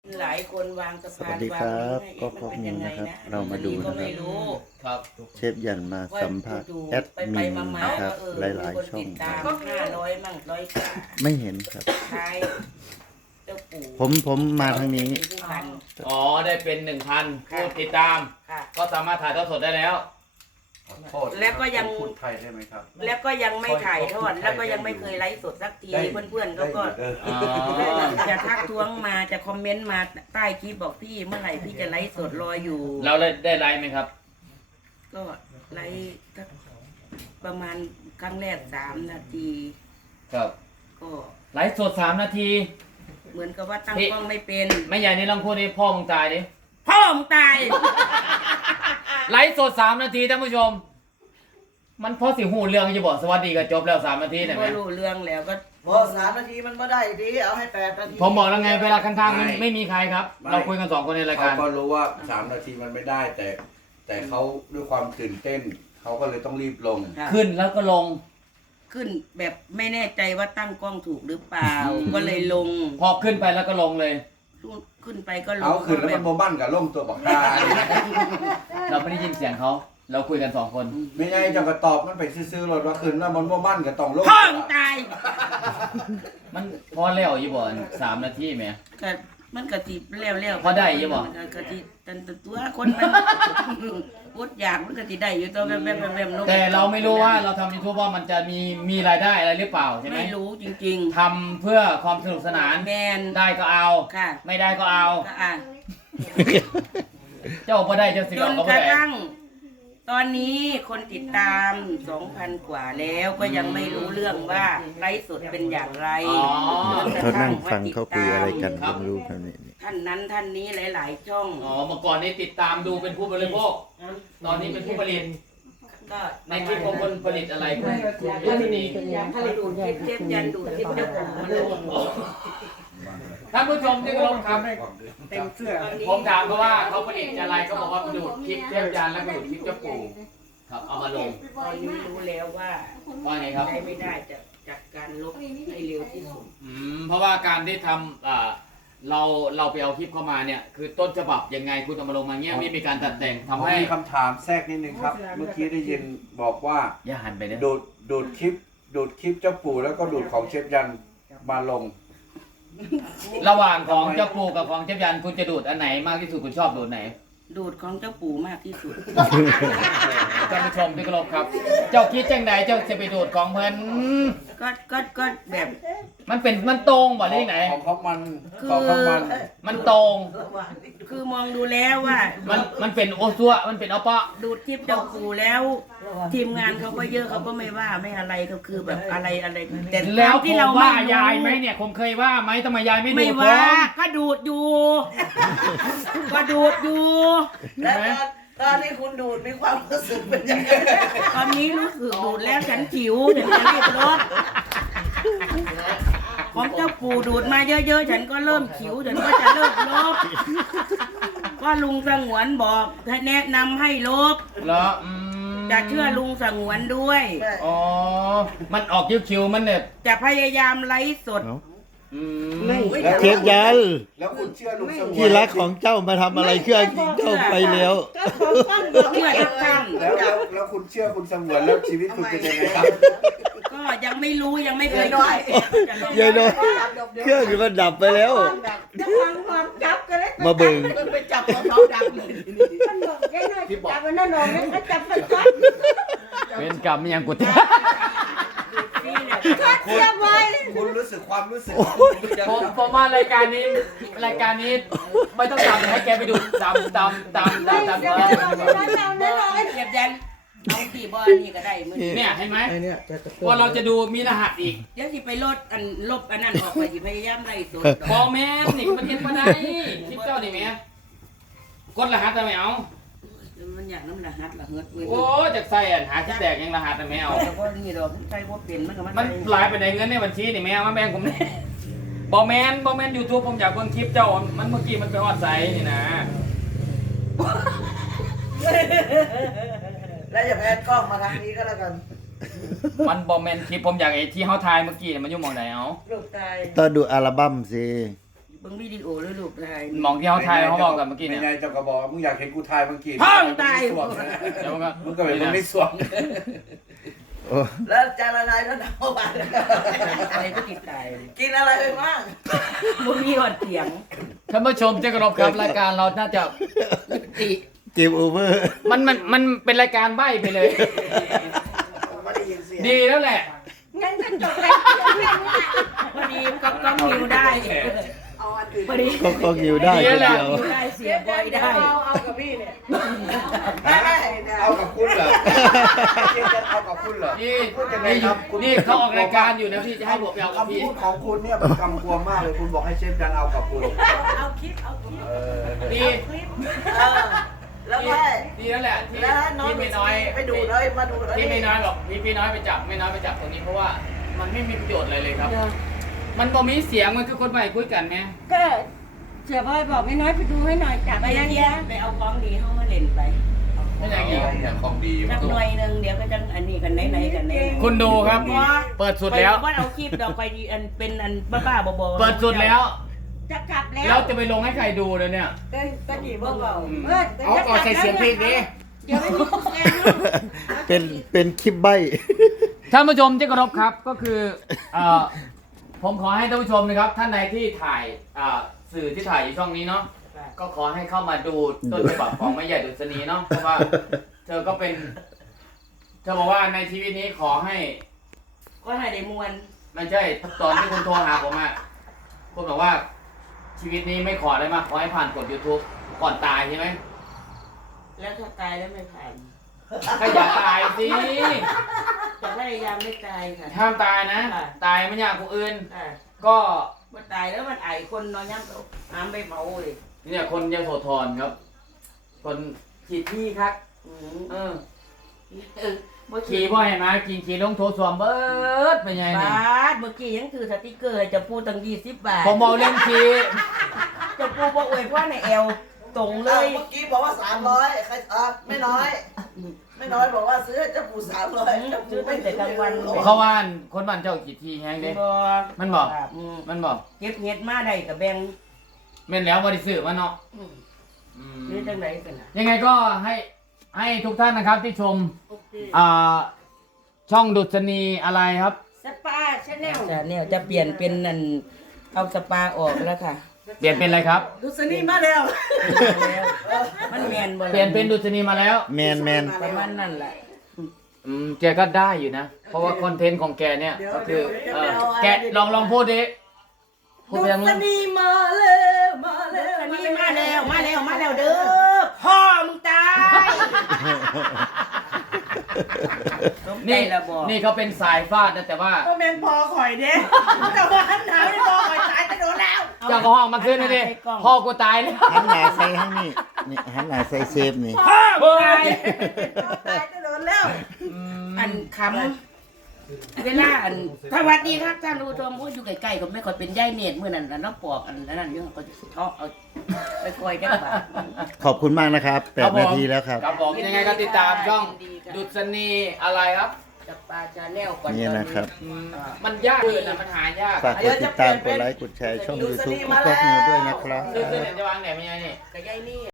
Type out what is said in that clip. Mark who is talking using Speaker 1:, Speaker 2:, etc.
Speaker 1: หลายคนวางสะ
Speaker 2: ส
Speaker 1: พา
Speaker 2: วัน สดี
Speaker 1: วา
Speaker 2: ค
Speaker 1: ง
Speaker 2: รับ
Speaker 1: ให้
Speaker 2: ก็พบนี้นะครับเรามาดู
Speaker 1: ก็
Speaker 2: นะค
Speaker 1: ไม่
Speaker 2: รับ
Speaker 1: รู้
Speaker 3: ครับ
Speaker 2: เชฟยันมาสัมภาษณ์แอด
Speaker 1: ไป
Speaker 2: มิน
Speaker 1: มา
Speaker 2: นะครับ
Speaker 1: ๆ
Speaker 2: หลายๆช่อง
Speaker 1: ติดตาม500มั่ง100กว่า
Speaker 2: ไม่เห็นครับ
Speaker 1: ท้ายเจ้าปู่
Speaker 2: ผมมาทางนี้
Speaker 1: เป็นผู้พัน
Speaker 3: อ๋อได้เป็น 1,000ผู้ติดตาม
Speaker 1: ค่ะ
Speaker 3: ก็สามารถถ่ายทอดสดได้แล้ว
Speaker 1: แล้วก็ยัง
Speaker 4: พูดไทยได้ไหมครับ
Speaker 1: แล้วก็ยังไม่ถ่ายทอดแล้วก็ยังไม่เคยไลฟ์สดสักทีเพื่อนๆเขาก็
Speaker 3: อ๋อ
Speaker 1: จะทักท้วงมาจะคอมเมนต์มาใต้คลิปบอกพี่เมื่อไหร่พี่จะไลฟ์สดรออยู่
Speaker 3: เราได้ไลฟ์ไหมครับ
Speaker 1: ก็ไลฟ์สักประมาณครั้งแรก3 นาที
Speaker 3: ครับ
Speaker 1: ก็
Speaker 3: ไลฟ์สด3 นาที
Speaker 1: เหมือนกับว่าตั้ง
Speaker 3: พี่
Speaker 1: กล้องไม่เป็น
Speaker 3: ไม่ใหญ่นี่ลองพูดดิพ่อมึงตายดิ
Speaker 1: พ่อมึงตาย
Speaker 3: ไลฟ์สด3 นาทีท่านผู้ชม มันพอสิหูเรื่องจะบอกสวัสดีก็จบแล้ว3 นาทีเนี่ยไหม
Speaker 1: ไม่รู้เรื่องแล้วก็
Speaker 5: พอ3 นาทีมันไม่ได้ดีเอาให้8 นาที
Speaker 3: ผมบอกแล้วไงเวลาข้างๆไม่มีใครครับ
Speaker 4: ไม่
Speaker 3: เราคุยกัน2 คนในราย
Speaker 4: เขา
Speaker 3: การ
Speaker 4: ก็รู้ว่า3 นาทีมันไม่ได้ แต่เขาด้วยความตื่นเต้นเขาก็เลยต้องรีบลง
Speaker 3: ขึ้นแล้วก็ลง
Speaker 1: ขึ้นแบบไม่แน่ใจว่าตั้งกล้องถูกหรือเปล่า ก็เลยลง
Speaker 3: พอขึ้นไปแล้วก็ลงเลย
Speaker 1: ขึ้นไปก็ลง
Speaker 4: เอาขึ้นแล้ว
Speaker 1: แบ
Speaker 4: มัน
Speaker 1: บ
Speaker 4: โบบั้นกับล่มตัวบักฮา
Speaker 3: เราไม่ได้ยินเสียงเขาเราคุยกัน2 คน
Speaker 4: ไม่ไงจะกระตอบมันไปซื้อๆรถว่าขึ้นแล้วมันโบบั้นกับต้องล่ม
Speaker 1: พ่อมึงตาย
Speaker 3: มันพอแล้วอยู่บ่3 นาทีไหม
Speaker 1: ก็มันกะทิแล้ว
Speaker 3: พอได้อยู่บ่
Speaker 1: กะทิตันตัวคนมันอดอยากมันกะทิได้อยู่ตัวแบบนก
Speaker 3: แต่เราไม่รู้ว่าเราทำยูทูบว่ามันจะมีรายได้อะไรหรือเปล่าใช่ไหม
Speaker 1: ไม่รู้จริง
Speaker 3: ทำเพื่อความสนุกสนาน
Speaker 1: ๆแมน
Speaker 3: ได้ก็เอา
Speaker 1: ค่ะ
Speaker 3: ไม่ได้ก็เอา
Speaker 1: ก็อ่ะ
Speaker 3: เจ้าก็ได้เจ้าสิ
Speaker 1: จ
Speaker 3: เอา
Speaker 1: น
Speaker 3: ก็
Speaker 1: ก
Speaker 3: ไม่
Speaker 1: ระ
Speaker 3: ได้
Speaker 1: ทั่ง ตอนนี้คนติดตาม 2,000 กว่าแล้วก็ยังไม่รู้เรื่องว่าไลฟ์สดเป็นอย่างไร
Speaker 3: อ๋อ
Speaker 2: เขานั่งฟังเขาคุยอะไรกันก็ไม่รู้ครับนี่
Speaker 1: ท่านนั้นท่านนี้หลาย ๆ ช่อง
Speaker 3: อ๋อเมื่อก่อนนี้ติดตามดูเป็นผู้บริโภคตอนนี้เป็นผู้ผลิต
Speaker 1: ก็
Speaker 3: ในคลิปของคนผลิตอะไรคุณยุทธนี
Speaker 1: ถ้าดูดเทปยันดูดเทปเจ้าของมันลง
Speaker 3: ท่านผู้ชมที่เคารพครับ
Speaker 5: เต็มเสื้อ
Speaker 3: ผมถามเขาว่าเขาผลิตอะไรเขาบอกว่าดูดคลิปเทพยานแล้วก็ดูดคลิปเจ้าปู่ครับเอามาลง
Speaker 1: ตอนนี้รู้แล้วว่า
Speaker 3: ว่าไงครับ
Speaker 1: ได้ไม่ได้จะจัดการลบให้เร็วที่สุด
Speaker 3: เพราะว่าการที่ทำเราไปเอาคลิปเข้ามาเนี่ยคือต้นฉบับยังไงคุณเอามาลงมาเงี้ยไม่มีการตัดแต่ง
Speaker 4: ผม
Speaker 3: ทำให้
Speaker 4: มีคำถามแทรกนิดนึงครับ เมื่อกี้ได้ยินบอกว่า
Speaker 3: อย่าหันไปเลย
Speaker 4: ดูดคลิปเจ้าปู่แล้วก็ดูดของเชฟยันมาลง
Speaker 3: ระหว่างของเจ้าปู่กับของเจ้ายันคุณจะดูดอันไหนมากที่สุดคุณชอบดูดไหน
Speaker 1: ดูดของเจ้าปู่มากที่สุด
Speaker 3: ท่านผู้ชมที่เคารพครับ เจ้าคิดจังไหนเจ้าจะไปดูดของเพิ่น
Speaker 1: ก็แบบ
Speaker 3: มันตรงบ่ได้ไหน
Speaker 4: ของเขามัน
Speaker 1: คือ
Speaker 4: ของเขามัน
Speaker 3: มันตรง
Speaker 1: คือมองดูแล้วว่า
Speaker 3: มันเป็นโอซัวมันเป็นเอาเปาะ
Speaker 1: ดูดคลิปเจ้าปู่แล้ว ทีมงานเขาก็เยอะเขาก็ไม่ว่าไม่อะไรก็คือแบบอะไรแต่
Speaker 3: แล้ว
Speaker 1: ที่
Speaker 3: ผม
Speaker 1: เรา
Speaker 3: ว่า
Speaker 1: ไม่รู้
Speaker 3: ยายไหมเนี่ยผมเคยว่าไหมทำไมยายไม่ดู
Speaker 1: ไม่
Speaker 3: ดผ
Speaker 1: ว่าม ก็ดูดอยู่ ก็ดูดอยู่
Speaker 5: แล้วตอนนี้คุณดูดมีความรู้สึกเป็นยังไง
Speaker 1: ตอนนี้รู้สึกดูดแล้วฉันหิวฉันจะรีบลดของเจ้าปู่ดูดมาเยอะๆฉันก็เริ่มหิวฉันก็จะเลิกลบก็ลุงสงวนบอกให้แนะนำให้ลบ
Speaker 3: แล้ว
Speaker 1: จะเชื่อลุงสงวนด้วย
Speaker 3: อ๋อมันออกคิ้วๆมันเนี่ย
Speaker 1: จะพยายามไลฟ์สด
Speaker 2: เอ้า
Speaker 3: อืม
Speaker 2: เชฟยัน
Speaker 4: แล้วคุณเชื่อลุงสงวน
Speaker 2: ที่รักของเจ้ามาทำอะไรเครื่องกินเจ้าไปแล้ว
Speaker 1: เชื่อทุกท่าน
Speaker 4: แล้วคุณเชื่อคุณสงวนแล้วชีวิตคุณเป็นยังไงครับ
Speaker 1: ก็ยังไม่รู้ยังไม่เคย
Speaker 5: น้อย
Speaker 2: ยายน้อยเครื่องมันดับไปแล้ว
Speaker 6: จะฟังความจับกันเลย
Speaker 2: มาเบิ่ง
Speaker 5: ไปจับของเขาดับเลย
Speaker 6: มันบอกยายน้อยจับมันนั่นนอนก็จับไปก่อน
Speaker 3: เป็นกรรมยังกู
Speaker 6: เสียไว้
Speaker 4: คุณรู้สึกความรู้สึก
Speaker 3: ผมว่ารายการนี้ไม่ต้องทำให้แกไปดูตาม
Speaker 6: ไม่เสียไว้แน่นอน
Speaker 1: เก็บยันเอาตีบอลนี่ก็ได้มือนี้
Speaker 3: เนี่ยเห็นไหม
Speaker 5: ไอเนี่ยจะกระตุ้น
Speaker 3: ว่าเราจะดูมีรหัสอีก
Speaker 1: เดี๋ยวสิไปลดลบอันนั้นออกไปสิพยายามไล่สด
Speaker 3: บอแมนนี่ประเทศมาได้คลิปเจ้านี่แม่กดรหัสทำไมเอา
Speaker 1: มันอยากน้ำรหัสละเฮิร์ตเว้ย
Speaker 3: โอ้จากใส่อันหาที่แตกยังรหัสทำไมเอา
Speaker 1: แต่ว่านี่ดอกใส่ว่าเป็นมันก็
Speaker 3: มันหลายไปในเงินในบัญชีนี่แม่เอามาแบ่งผมนี่บอแมนยูทูบผมอยากเบิ่งคลิปเจ้ามันเมื่อกี้มันไปฮอดใสนี่นะ
Speaker 5: แล้วอย่าแพนกล้องมาทางนี้ก็แล้วกัน
Speaker 3: มันบอแมนคลิปผมอยากไอ้ที่เฮาทายเมื่อกี้เนี่ยมันอยู่หมองไหนเอา
Speaker 1: ลูกตาย
Speaker 2: ต้องดูอัลบั้มสิ
Speaker 1: บบิ่งวิดีโอเลยลูกได้
Speaker 3: หมองที่เขาไทยเขาบอกกันเมื่อกี้เนี่ย
Speaker 4: ไงเจ้าก็บอกมึงอยากเห็นกูทายเมื่อกี้
Speaker 1: ห้องตาย
Speaker 3: เดี๋ยวมันก็
Speaker 4: มึงก็เป็นคนไม่สวม
Speaker 2: โอ้
Speaker 5: แล้วจารนายแล้วเอาไป
Speaker 1: อะไรก็ติดตาย
Speaker 5: กินอะไรไปบ้าง
Speaker 1: บ่มีหอดเสียง
Speaker 3: ท่านผู้ชมที่เคารพครับรายการเราน่าจะ
Speaker 1: ติ
Speaker 2: เกมโอเวอร์
Speaker 3: มันเป็นรายการใบ้ไปเลย
Speaker 5: ไม่ได้ยินเสียง
Speaker 3: ดีแล้วแหละ
Speaker 6: งั้นก็จบรายการเรื่องนี้
Speaker 1: พอดีก็มิวได้
Speaker 5: เอาอันอื่น
Speaker 1: พอดี
Speaker 2: ก็ยิวได้คนเดียว
Speaker 1: มิวได้เสียบอยได้
Speaker 5: เอากับพี่เนี่ยไม่เนี่ย
Speaker 4: เอากับคุณเหรอเชฟจะเอากับคุณเหรอ
Speaker 3: นี่
Speaker 4: พูดยังไง
Speaker 3: นี่
Speaker 4: ครับคุณ
Speaker 3: นี่เขาออกรายการอยู่นะพี่จะให้ผมไปเอากับ
Speaker 4: คำ
Speaker 3: พี่
Speaker 4: พูดของคุณเนี่ยมันกำกวมมากเลยคุณบอกให้เชฟจันเอากับคุณ
Speaker 5: เอาคลิปเอาคลิป
Speaker 4: เออ
Speaker 3: ดี
Speaker 5: เออแล้วก็
Speaker 3: ดีแล้วแหละที่
Speaker 5: แล้วน้อง
Speaker 3: ที่ไม่น้อย
Speaker 5: ไปดูเลยมาดูเลย
Speaker 3: ที่ไม่น้อยหรอกพี่น้อยไปจับไม่น้อยไปจับตรงนี้เพราะว่ามันไม่มีประโยชน์อะไรเลยครับ มันบ่มีเสียงมันคือคนใหม่คุยกันไง
Speaker 6: ก็เสือบอยบอกไม่น้อยไปดูให้หน่อยจับ
Speaker 1: ไป
Speaker 6: ไป
Speaker 1: ยั
Speaker 6: ยัง ง
Speaker 1: เดี
Speaker 6: เดี
Speaker 1: ย
Speaker 6: ยว
Speaker 1: ไปเอาของดีเข้ามาเล่นไป
Speaker 3: ไม่อย่างนี้
Speaker 4: เนี่ยของดี
Speaker 1: จักหน่อยนึงเดี๋ยวก็จังอันนี้กันไหนๆกันไหน
Speaker 3: คุณดูครับ เปิดสุดแล้ว
Speaker 1: ว่าเอาคลิปดอกไปดีอันเป็นอันบ้าๆบอๆ
Speaker 3: เปิดสุดแล้ว
Speaker 6: จะกลับแล้ว
Speaker 3: แล้วจะไปลงให้ใครดูเลยเนี่ย
Speaker 5: ตะกี้เบิ่งเปล่า
Speaker 3: เอาก่อนใส่เสียงเพลงดิ
Speaker 6: เดี๋ยวไม่มีแกงลูก
Speaker 2: เป็นคลิปใบ้
Speaker 3: ท่านผู้ชมที่เคารพครับก็คือผมขอให้ท่านผู้ชมนะครับ ท่านใดที่ถ่ายสื่อที่ถ่ายอยู่ช่องนี้เนาะก็ขอให้เข้ามาดูต้นฉบับของแม่ใหญ่ดุษณีเนาะเพราะว่าเธอก็เป็นเธอบอกว่าในชีวิตนี้ขอให้
Speaker 1: ก็ให้ได้มวน
Speaker 3: ไม่ใช่ตอนที่คุณโทรหาผมอะคุณบอกว่าชีวิตนี้ไม่ขออะไรมากขอให้ผ่านกด YouTube ก่อนตายใช่ไหม
Speaker 1: แล้วถ้าตายแล้วไม่ผ่าน
Speaker 3: ก็อย่าตายสิ
Speaker 1: จะพยายามไม่ตายค่ะ
Speaker 3: ห้ามตายนะ ตายไม่อยากคนอื่น
Speaker 1: อ่า
Speaker 3: ก็
Speaker 1: ว่าตายแล้วมันไอคนนอนย่ำน้ำไปเผาเลย
Speaker 3: เนี่ยคนยโสธรครับ คนขี่ที่ครับ
Speaker 1: อื
Speaker 3: เออ
Speaker 1: บ่
Speaker 3: ขี่บ่ให้มากินขี่ลงโถส้วมเบิดเป็นไง
Speaker 1: บ
Speaker 3: เนี่ย
Speaker 1: าทเมื่อกี้ยังคือสติกเกอร์ให้จะพูดตั้ง20 บาท
Speaker 3: ผมบอกเล่นขี่
Speaker 1: จะพูดว่าอวยพ่อในเอวตรงเล
Speaker 5: เลย ยเมื่อกี้บอกว่า300ใครไม่น้อยไม่น้อยบอกว่าซื้อจะปู300จะปู
Speaker 1: ซื้อตั้งแต่กลางวัน
Speaker 3: เขาว่านคนบ้านเจ้าขี่ที่แห้งเด้
Speaker 1: บอก
Speaker 3: มันบอก
Speaker 1: อืม
Speaker 3: มันบอก
Speaker 1: เก็บเห็ดมาได้กับแบ่ง
Speaker 3: แม่นแล้วบริสุทธิ์มาเนาะ
Speaker 1: อืม
Speaker 3: อื
Speaker 1: หรือ
Speaker 3: ม
Speaker 1: จังไรกันนะ
Speaker 3: ยังไงก็ให้ทุกท่านนะครับที่ชมช่องดุษณีอะไรครับ
Speaker 6: สปาชาแนล
Speaker 1: จะเนี่ยจะเปลี่ยนเป็นนั่นเอาสปาออกแล้วค่ะ
Speaker 3: เปลี่ยนเป็นอะไรครับ
Speaker 5: ดูสนี่มาแล้ว
Speaker 1: มันแมนบ่ล่ะ
Speaker 3: เปลี่ยนเป็นดุษณีมาแล้ว
Speaker 2: แมน
Speaker 1: ประมาณนั่นแหละ
Speaker 3: แกก็ได้อยู่นะ เพราะว่าคอนเทนต์ของแกเนี่ยก็คือแกลองพูดดิพูดไปยัง
Speaker 5: ส
Speaker 3: นู้น
Speaker 5: นี่มาแล้วมาแล้ว
Speaker 1: อันนี้มาแล้วเด้อพ่อมึงตายสมใจ
Speaker 3: นี่
Speaker 1: ละบอก
Speaker 3: นี่เขาเป็นสายฟาดนะแต่ว่า
Speaker 5: ก็แมงพอข่อยเด้แต่ว่าหันหนาวไม่พอข่อยตายจะโดนแล้ว
Speaker 3: เจ้าก็ห้องมาขึ้นนะดิพ่อกูตายแล้ว
Speaker 2: หันหน้าใส่ให้นี่นี่หันหน้าใส่เซฟนี่
Speaker 1: พ่อมึงตาย
Speaker 5: ตายจะโดนแล้ว
Speaker 1: อันคำเวลาอันสวัสดีครับท่านผู้ชมโอ้ยอยู่ใกล้ๆก็ไม่ค่อยเป็นย่ายเนตรเมื่อนั้นแล้วปอกอันนั้นอยู่ก็เทาะเอาไปกอยได้ป่ะ
Speaker 2: ขอบคุณมากนะครับ8 นาทีแล้วครับ
Speaker 3: ครับผมยังไงก็ติดตามช่องดุษณีอะไรครับ
Speaker 1: จับปลาชาแนลก่อน
Speaker 2: นี่นะครับ
Speaker 3: มันยากเลยนะมันหายาก
Speaker 2: ฝากกดติดตามกดไลค์กดแชร์ช่อง YouTube กุ๊กก๊อกนิวด้วยนะครับ
Speaker 3: ซื้อเนี่ยจะวางไหนไม่ไงนี่
Speaker 1: กับย่ายนี่